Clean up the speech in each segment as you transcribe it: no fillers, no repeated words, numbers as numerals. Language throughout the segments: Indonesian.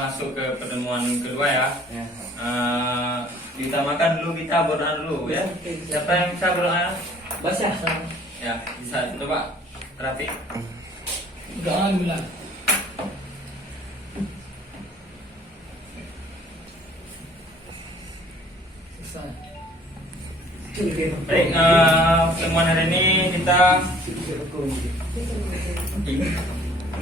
masuk ke pertemuan kedua ya. Diutamakan dulu kita berdoa dulu ya. Siapa yang bisa berdoa? Baca. Ya, bisa coba Rafiq. Doa bilang. Selesai. Baik, pertemuan hari ini kita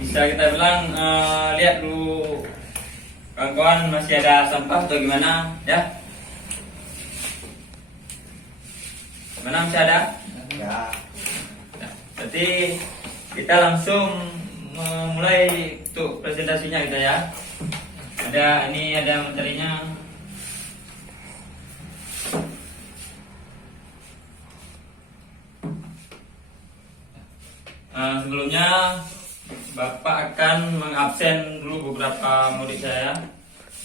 bisa kita bilang lihat dulu kawan-kawan masih ada sampah atau gimana ya? Mana masih ada? Ya. Ya, berarti kita langsung memulai untuk presentasinya kita ya. Ini ada materinya. Sebelumnya Bapak akan mengabsen dulu beberapa murid saya.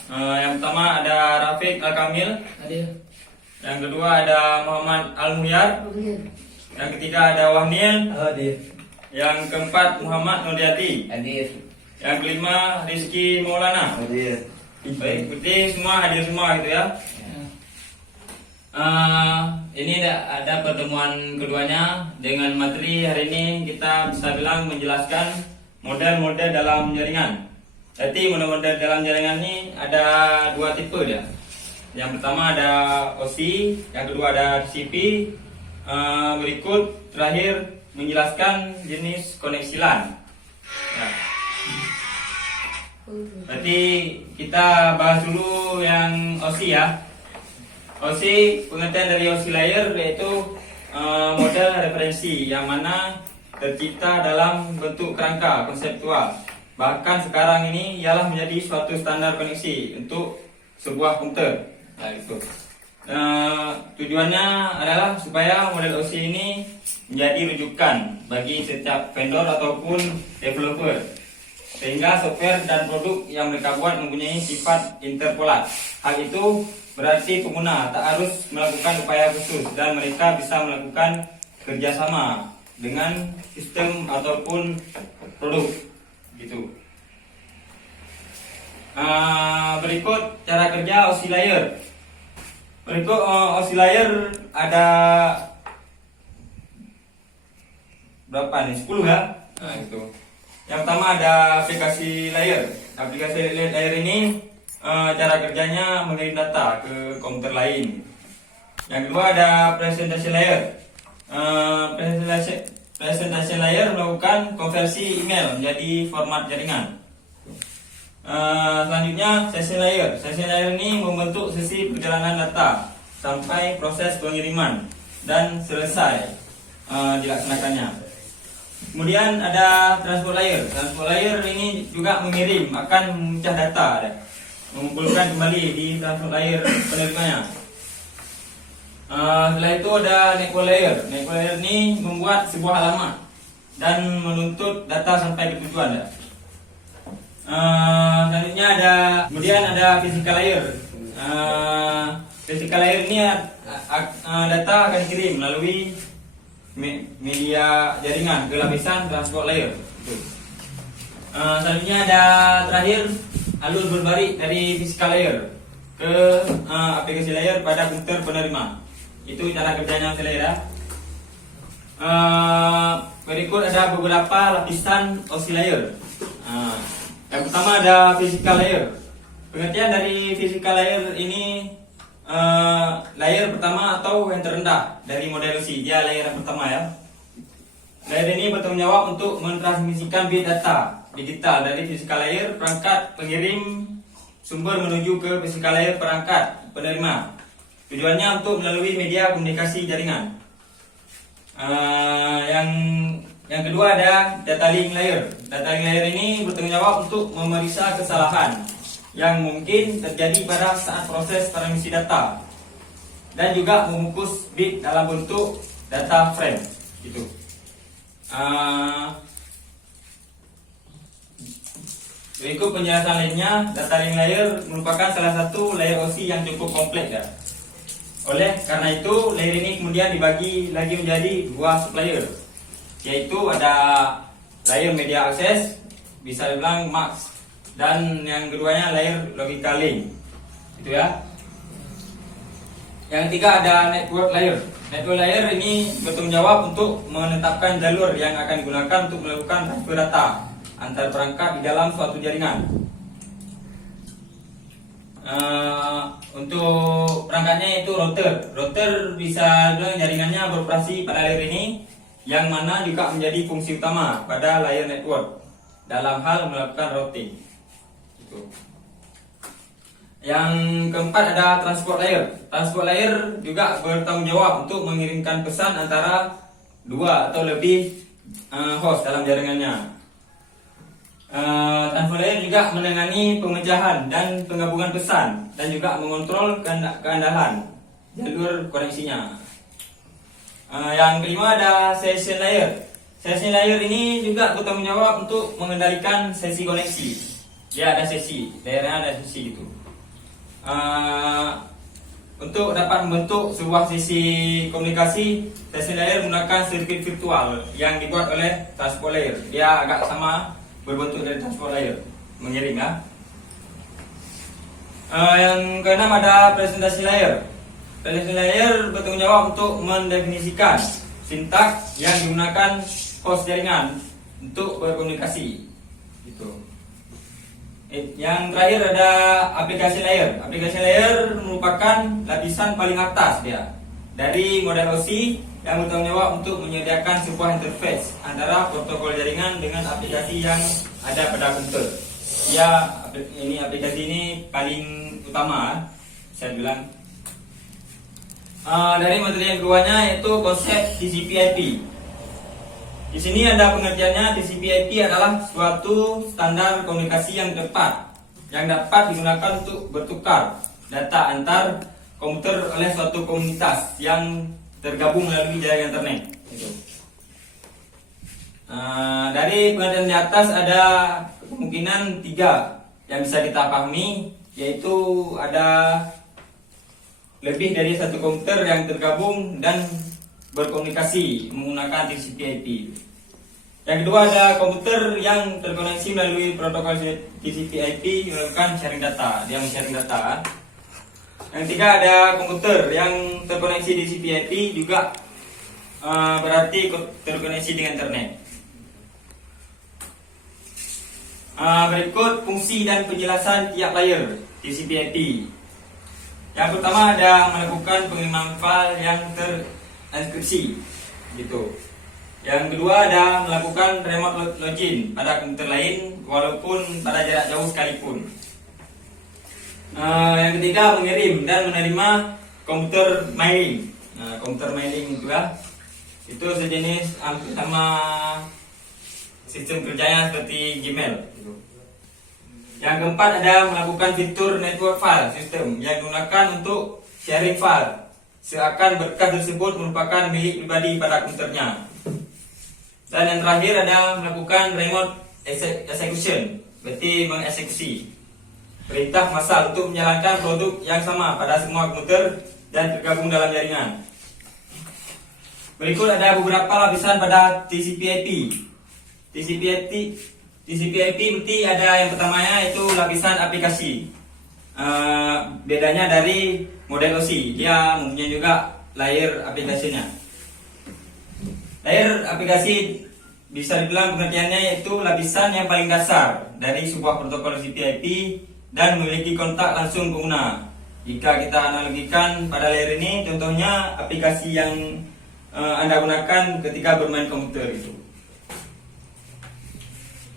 Yang pertama ada Rafiq Al-Kamil. Hadir. Yang kedua ada Muhammad Al-Muhyar. Yang ketiga ada Wahnil. Hadir. Yang keempat Muhammad Nurjati. Hadir. Yang kelima Rizky Maulana. Hadir. Baik, berarti semua hadir semua gitu ya. Ini ada pertemuan keduanya dengan materi hari ini kita bisa bilang menjelaskan model-model dalam jaringan. Jadi model-model dalam jaringan ini ada dua tipe dia. Yang pertama ada OC, yang kedua ada CP. Berikut terakhir menjelaskan jenis koneksi LAN. Ya. Berarti kita bahas dulu yang OC ya. OC, pengertian dari OC layer yaitu model referensi yang mana tercipta dalam bentuk kerangka konseptual. Bahkan sekarang ini ialah menjadi suatu standar koneksi untuk sebuah komputer. Nah, gitu. Tujuannya adalah supaya model OC ini menjadi rujukan bagi setiap vendor ataupun developer, sehingga software dan produk yang mereka buat mempunyai sifat interpolat. Hal itu berarti pengguna tak harus melakukan upaya khusus dan mereka bisa melakukan kerjasama dengan sistem ataupun produk gitu. Berikut cara kerja OC layer. Berikut OC layer ada berapa nih? 10 ya. Nah, itu. Yang pertama ada aplikasi layer. Aplikasi layer ini cara kerjanya mengirim data ke komputer lain. Yang kedua ada presentation layer. Presentation layer melakukan konversi email menjadi format jaringan. Selanjutnya session layer. Session layer ini membentuk sesi perjalanan data sampai proses pengiriman dan selesai dilaksanakannya. Kemudian ada transport layer. Transport layer ini juga mengirim, akan memecah data, mengumpulkan kembali di transport layer penerimanya. Setelah itu ada network layer. Network layer ini membuat sebuah alamat dan menuntut data sampai ke tujuan. Selanjutnya kemudian ada physical layer. Physical layer ini data akan dikirim melalui media jaringan ke lapisan transport layer. Selanjutnya ada terakhir alur berbalik dari physical layer ke aplikasi layer pada komputer penerima. Itu cara kerjanya OC layer ya. Berikut ada beberapa lapisan OC layer. Yang pertama ada physical layer. Pengertian dari physical layer ini layer pertama atau yang terendah dari model OC. Dia layer yang pertama ya. Layer ini bertanggung jawab untuk mentransmisikan bit data digital dari physical layer perangkat pengirim sumber menuju ke physical layer perangkat penerima. Tujuannya untuk melalui media komunikasi jaringan. Yang kedua ada data link layer. Data link layer ini bertanggung jawab untuk memeriksa kesalahan yang mungkin terjadi pada saat proses transmisi data dan juga membungkus bit dalam bentuk data frame gitu. Berikut penjelasan lainnya. Data link layer merupakan salah satu layer OC yang cukup kompleks ya. Oleh karena itu layer ini kemudian dibagi lagi menjadi dua sublayer, yaitu ada layer media access, bisa dibilang MAX, dan yang keduanya layer logical link. Itu ya. Yang ketiga ada network layer. Network layer ini bertanggung jawab untuk menetapkan jalur yang akan digunakan untuk melakukan transfer data antar perangkat di dalam suatu jaringan. Untuk perangkatnya itu router. Router bisa jaringannya beroperasi pada layer ini, yang mana juga menjadi fungsi utama pada layer network dalam hal melakukan routing. Itu. Yang keempat ada transport layer. Transport layer juga bertanggung jawab untuk mengirimkan pesan antara dua atau lebih host dalam jaringannya. Transport layer juga menangani pemecahan dan penggabungan pesan dan juga mengontrol keandalan jalur koneksinya. Yang kelima ada session layer. Session layer ini juga bertanggung jawab untuk mengendalikan sesi koneksi. Dia ada sesi, layernya ada sesi gitu. Untuk dapat membentuk sebuah sesi komunikasi, session layer menggunakan sirkuit virtual yang dibuat oleh transport layer. Dia agak sama berbentuk dari transport layer, mengiring ya. Yang keenam ada presentasi layer. Presentasi layer bertanggung jawab untuk mendefinisikan sintaks yang digunakan host jaringan untuk berkomunikasi. Gitu. Yang terakhir ada aplikasi layer. Aplikasi layer merupakan lapisan paling atas dia dari model OC yang bertanggung jawab untuk menyediakan sebuah interface antara protokol jaringan dengan aplikasi yang ada pada komputer. Ya, ini aplikasi ini paling utama, saya bilang. Dari materi yang keduanya yaitu konsep TCP/IP. Di sini ada pengertiannya. TCP/IP adalah suatu standar komunikasi yang tepat yang dapat digunakan untuk bertukar data antar komputer oleh suatu komunitas yang tergabung melalui jaringan internet. Dari pengertian di atas ada kemungkinan 3 yang bisa kita pahami, yaitu ada lebih dari satu komputer yang tergabung dan berkomunikasi menggunakan TCP/IP. Yang kedua ada komputer yang terkoneksi melalui protokol TCP/IP melakukan sharing data, dia men-sharing data. Yang ketiga ada komputer yang terkoneksi TCP/IP juga berarti terkoneksi dengan internet. Berikut fungsi dan penjelasan tiap layer TCP/IP. Yang pertama ada melakukan pengiriman file yang terenkripsi, gitu. Yang kedua ada melakukan remote login pada komputer lain walaupun pada jarak jauh sekalipun. Yang ketiga mengirim dan menerima komputer mailing. Komputer mailing itu ya, itu sejenis sama sistem kerjanya seperti Gmail. Gitu. Yang keempat ada melakukan fitur network file system yang digunakan untuk sharing file, seakan berkas tersebut merupakan milik pribadi pada komputernya. Dan yang terakhir ada melakukan remote execution, berarti mengeksekusi perintah massal untuk menjalankan produk yang sama pada semua komputer dan tergabung dalam jaringan. Berikut ada beberapa lapisan pada TCP/IP. TCP/IP berarti ada yang pertamanya itu lapisan aplikasi. Bedanya dari model OC, dia mempunyai juga layer aplikasinya. Layer aplikasi bisa dibilang pengertiannya yaitu lapisan yang paling dasar dari sebuah protokol TCP/IP dan memiliki kontak langsung pengguna. Jika kita analogikan pada layer ini, contohnya aplikasi yang Anda gunakan ketika bermain komputer itu.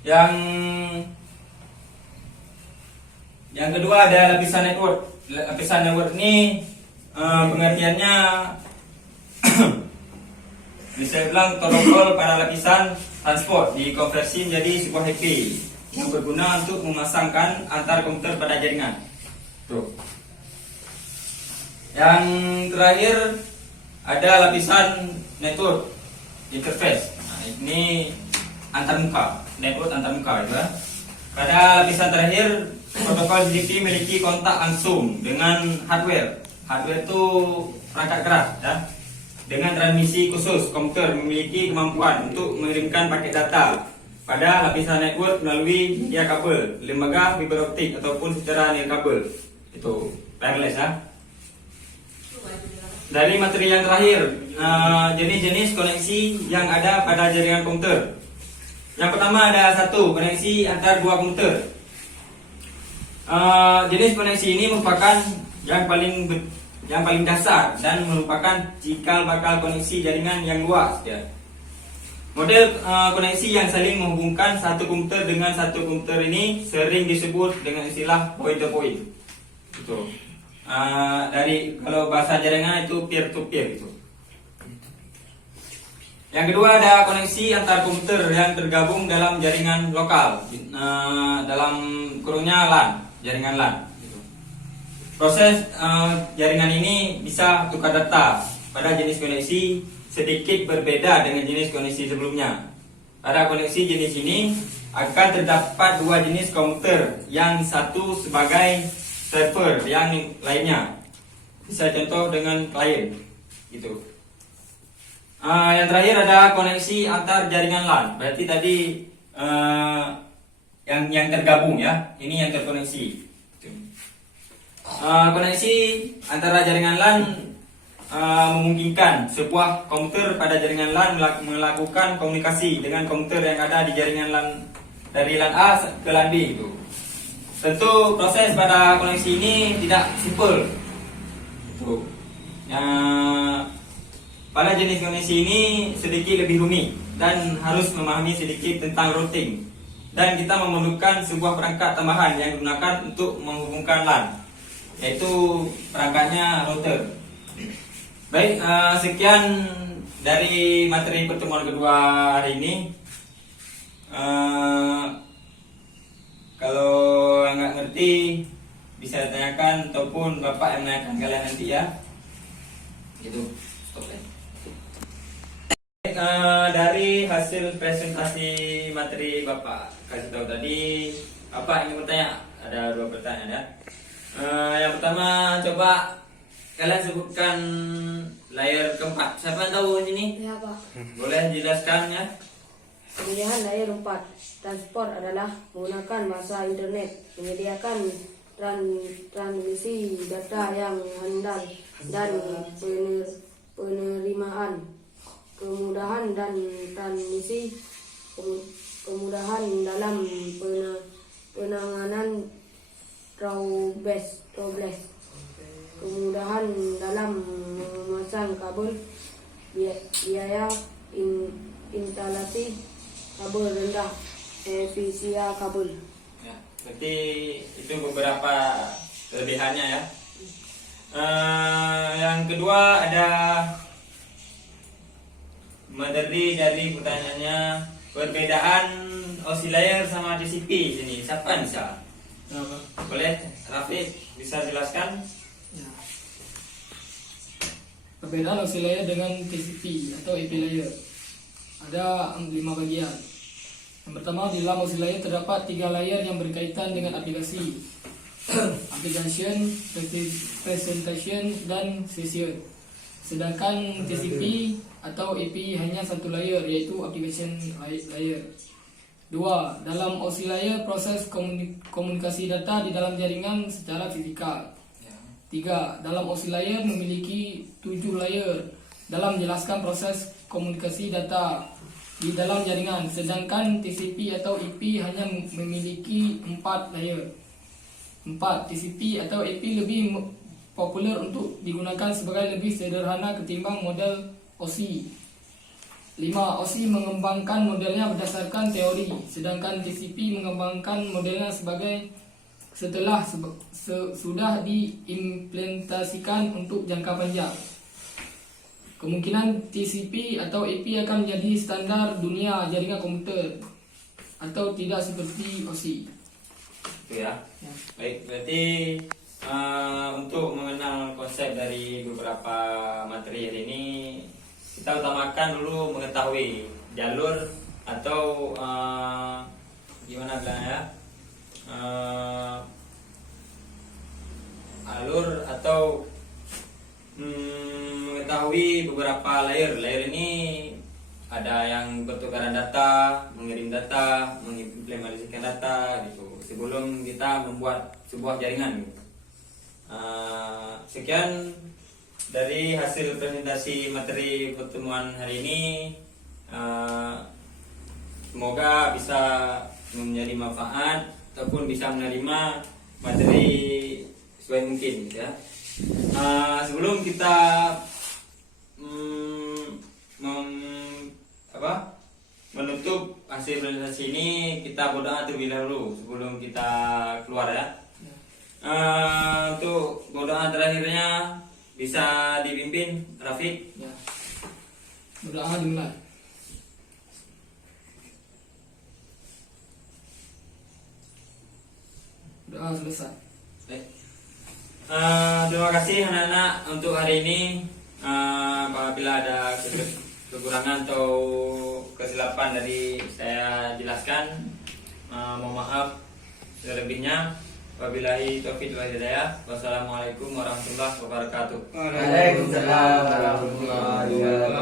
Yang kedua ada lapisan network. Lapisan network ini pengertiannya bisa bilang protokol pada lapisan transport dikonversi menjadi sebuah IP yang berguna untuk memasangkan antar komputer pada jaringan. Tuh. Yang terakhir ada lapisan network interface. Nah, ini antarmuka, network antarmuka ya. Pada lapisan terakhir, protokol TCP memiliki kontak langsung dengan hardware. Hardware itu perangkat keras ya. Dengan transmisi khusus, komputer memiliki kemampuan untuk mengirimkan paket data pada lapisan network melalui media kabel, lembaga fiber optik ataupun secara nirkabel. Itu wireless ya. Dari materi yang terakhir, jenis-jenis koneksi yang ada pada jaringan komputer. Yang pertama ada satu, koneksi antar dua komputer. Jenis koneksi ini merupakan yang paling dasar dan merupakan cikal bakal koneksi jaringan yang luas ya. Model koneksi yang saling menghubungkan satu komputer dengan satu komputer ini sering disebut dengan istilah point to point. Gitu. Dari kalau bahasa jaringan itu peer to peer gitu. Yang kedua ada koneksi antar komputer yang tergabung dalam jaringan lokal, dalam kurungnya LAN, jaringan LAN. Gitu. Proses jaringan ini bisa tukar data pada jenis koneksi sedikit berbeda dengan jenis koneksi sebelumnya. Pada koneksi jenis ini akan terdapat dua jenis komputer, yang satu sebagai server, yang lainnya bisa contoh dengan klien, gitu. Yang terakhir ada koneksi antar jaringan LAN. Berarti tadi yang tergabung ya, ini yang terkoneksi. Koneksi antara jaringan LAN memungkinkan sebuah komputer pada jaringan LAN melakukan komunikasi dengan komputer yang ada di jaringan LAN dari LAN A ke LAN B gitu. Tentu proses pada koneksi ini tidak simple. Gitu. Pada jenis koneksi ini sedikit lebih rumit dan harus memahami sedikit tentang routing. Dan kita memerlukan sebuah perangkat tambahan yang digunakan untuk menghubungkan LAN, yaitu perangkatnya router. Baik, sekian dari materi pertemuan kedua hari ini. Kalau nggak ngerti bisa ditanyakan ataupun Bapak yang menanyakan kalian nanti ya. Gitu. Stop ya. Dari hasil presentasi materi Bapak kasih tahu tadi, Bapak ingin bertanya. Ada dua pertanyaan ya. Yang pertama, coba kalian sebutkan layar keempat. Siapa yang tahu ini? Ya, Pak. Boleh jelaskan ya? Pemilihan layar 4 transport adalah menggunakan masa internet, menyediakan transmisi data yang handal dan penerimaan, kemudahan dan transmisi, kemudahan dalam penanganan troubles, kemudahan dalam memasang kabel, biaya instalasi kabel rendah, efisien kabel. Ya, berarti itu beberapa kelebihannya ya. Yang kedua ada materi dari pertanyaannya, perbedaan oscillator sama DCP sini. Siapa yang bisa? Boleh, Rafi bisa jelaskan? Ya. Perbedaan oscillator dengan TCP atau EP layer ada 5 bagian. Yang pertama, di dalam oscillator terdapat 3 layer yang berkaitan dengan aplikasi, application, presentation, dan session. Sedangkan TCP atau EP hanya satu layer, yaitu application layer. 2. Dalam oscillator proses komunikasi data di dalam jaringan secara fisikal. 3. Dalam oscillator memiliki 7 layer dalam menjelaskan proses komunikasi data di dalam jaringan, sedangkan TCP atau EP hanya memiliki 4 layer. 4. TCP atau EP lebih populer untuk digunakan sebagai lebih sederhana ketimbang model OSI. 5. OSI mengembangkan modelnya berdasarkan teori, sedangkan TCP mengembangkan modelnya sudah diimplementasikan untuk jangka panjang. Kemungkinan TCP atau EP akan menjadi standar dunia jaringan komputer atau tidak seperti OSI. Itu ya. Baik, berarti untuk mengenal konsep dari beberapa materi hari ini, kita utamakan dulu mengetahui jalur atau gimana bilangnya, alur atau mengetahui beberapa layer. Layer ini ada yang pertukaran data, mengirim mengirim data, mengimplementasikan data gitu sebelum kita membuat sebuah jaringan. Gitu. Sekian dari hasil presentasi materi pertemuan hari ini. Semoga bisa menjadi manfaat ataupun bisa menerima materi sesuai mungkin ya. Sebelum kita menutup hasil presentasi ini, kita berdoa terlebih dahulu sebelum kita keluar ya. Untuk berdoa terakhirnya bisa dipimpin Rafiq. Ya. Berdoa dimulai. Doa selesai. Baik. Terima kasih anak-anak untuk hari ini. Apabila ada kekurangan atau kesilapan dari saya jelaskan, mohon maaf selebihnya. Wabillahi taufiq wal hidayah. Wassalamualaikum warahmatullahi wabarakatuh. Waalaikumsalam warahmatullahi wabarakatuh.